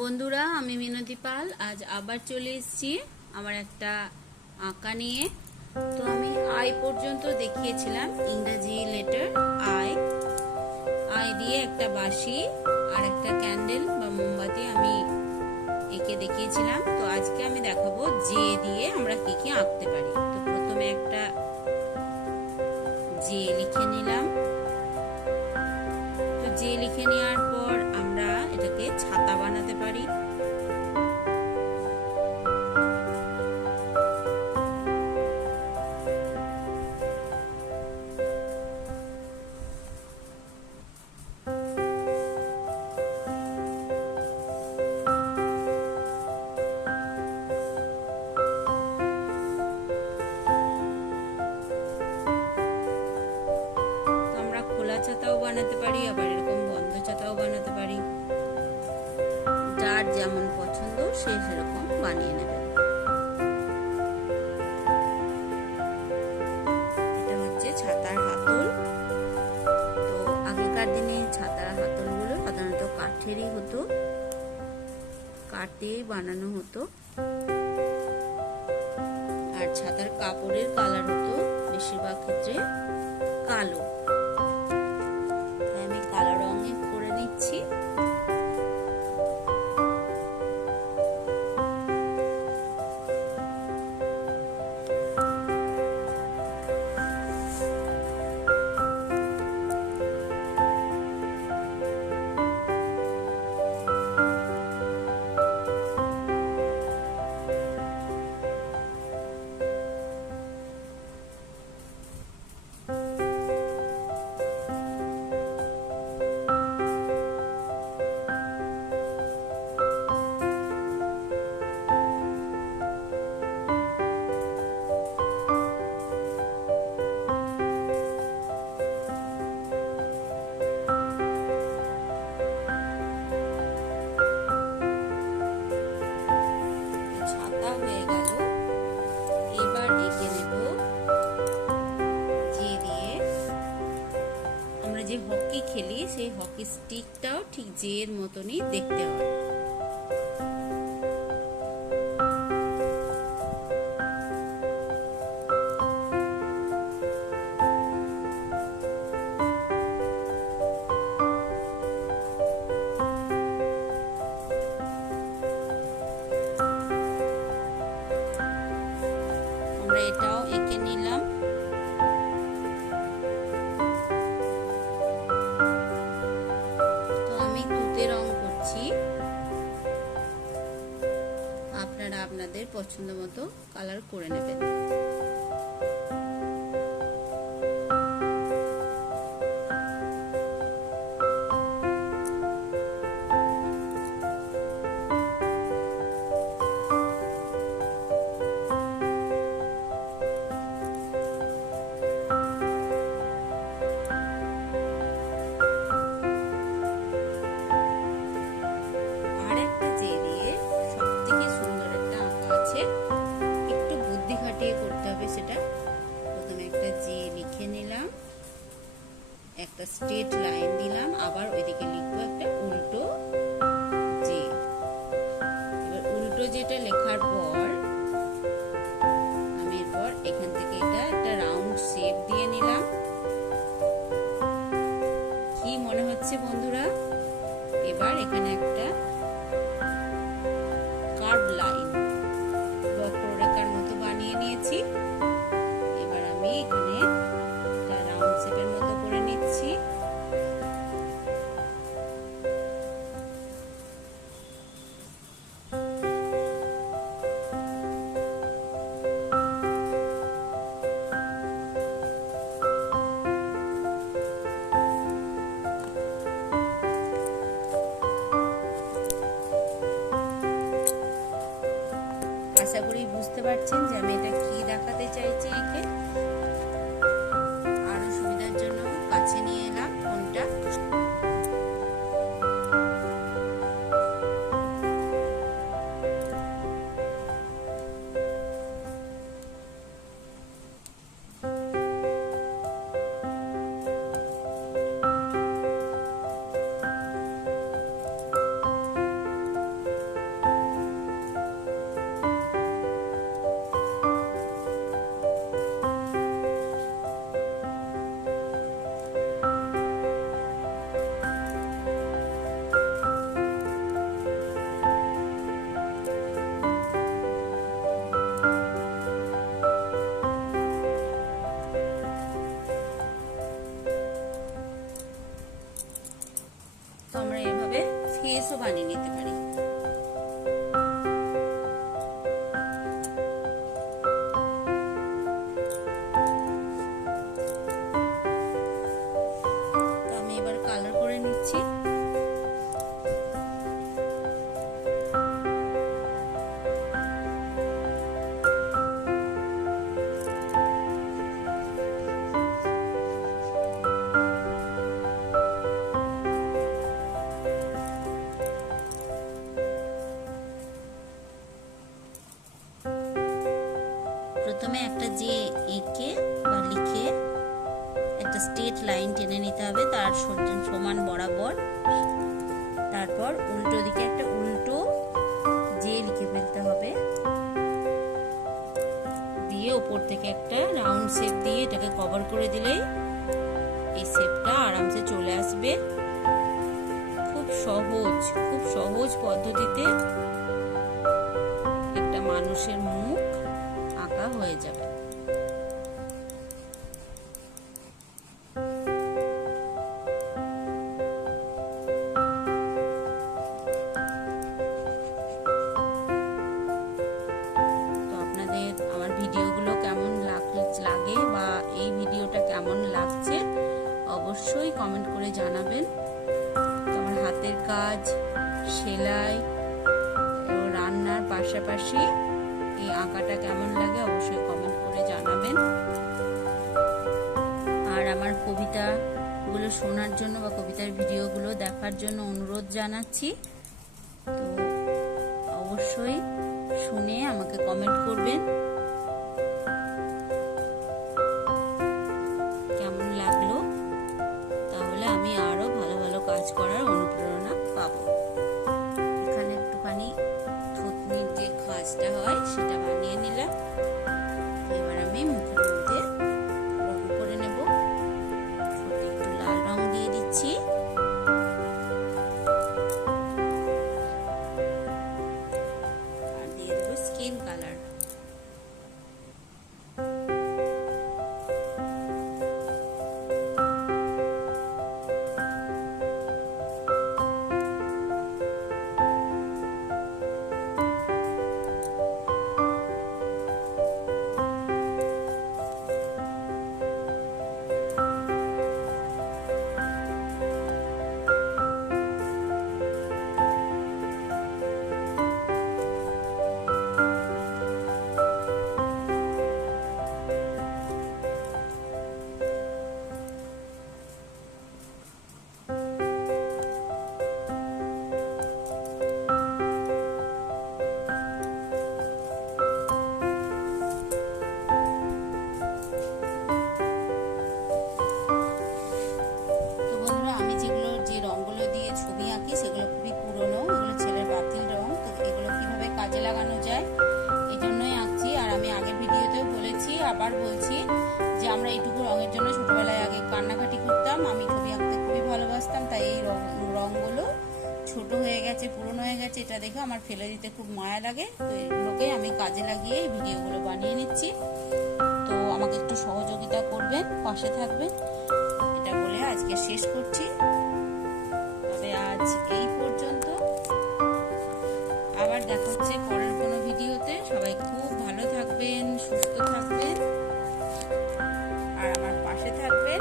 বন্ধুরা, আমি মিনতি পাল। আজ আবার চলে এসেছি আমার একটা আঁকা নিয়ে। তো আমি আই পর্যন্ত দেখিয়েছিলাম, ইংরাজি লেটার আই। আই দিয়ে একটা বাঁশি আর একটা ক্যান্ডেল বা মোমবাতি আমি এঁকে দেখিয়েছিলাম। তো আজকে আমি দেখাবো জে দিয়ে আমরা কি কি আঁকতে পারি। তো প্রথমে একটা জে লিখে নিলাম। তো জে লিখে নেওয়ার ছাতা বানাতে পারি। ছাতাও বানাতে পারি আবার এরকম বন্ধ ছাতাও বানাতে পারি। যার যেমন পছন্দ, সে সেরকম বানিয়ে নেবে। হচ্ছে ছাতার হাতল। আগেকার দিনে ছাতার হাতলগুলো সাধারণত কাঠেরই হতো। কাঠ বানানো হতো। আর ছাতার কাপড়ের কালার হতো বেশিরভাগ ক্ষেত্রে কালো। আমরা যে হকি খেলি সেই হকি স্টিকটাও ঠিক জের মতনই দেখতে হয় আপনারা আপনাদের পছন্দ মতো কালার করে নেবেন। একটা স্ট্রেট লাইন দিলাম, আবার ওইদিকে লিখব একটা উল্টো জে এবার উল্টো যেটা লেখার পর, আমি এরপর এখান থেকে এটা একটা রাউন্ড শেপ দিয়ে নিলাম। কি মনে হচ্ছে বন্ধুরা? এবার এখানে একটা কার্ভ লাইন আশা করি বুঝতে পারছেন যে আমি এটা কি দেখাতে চাইছি একে। আরও সুবিধার জন্য কাছে নিয়ে আমরা এভাবে ফেসও বানিয়ে নিতে পারি। প্রথমে একটা যে এঁকে বা লিখে একটা স্ট্রেট লাইন টেনে নিতে হবে, তার সমান- বরাবর। তারপর উল্টো দিকে একটা উল্টো যে লিখে ফেলতে হবে। দিয়ে ওপর থেকে একটা রাউন্ড শেপ দিয়ে এটাকে কভার করে দিলেই এই শেপটা আরামসে চলে আসবে। খুব সহজ খুব সহজ পদ্ধতিতে একটা মানুষের মুখ হয়ে যাবে। অবশ্যই কমেন্ট করে জানাবেন। আমার হাতের কাজ সেলাই ও রান্নার পাশাপাশি এই আঁকাটা কেমন লাগে অবশ্যই কমেন্ট করে জানাবেন। আর আমার কবিতাগুলো শোনার জন্য বা কবিতার ভিডিওগুলো দেখার জন্য অনুরোধ জানাচ্ছি। তো অবশ্যই শুনে আমাকে কমেন্ট করবেন। এবার আবার বলছি যে আমরা এইটুকু রঙের জন্য ছোটবেলায় আগে কান্নাকাটি করতাম। আমি ছবি আঁকতে খুবই ভালোবাসতাম, তাই এই রঙগুলো ছোট হয়ে গেছে, পুরনো হয়ে গেছে, এটা দেখে আমার ফেলে দিতে খুব মায়া লাগে। তো এগুলোকে আমি কাজে লাগিয়ে এই ভিডিওগুলো বানিয়ে নিচ্ছি। তো আমাকে একটু সহযোগিতা করবেন, পাশে থাকবেন। এটা বলে আজকে শেষ করছি। তবে আজ এই পর্যন্ত। আবার দেখা হচ্ছে পরের ভিডিওতে সবাই খুব ভালো থাকবেন সুস্থ থাকবেন। আর আমার পাশে থাকবেন।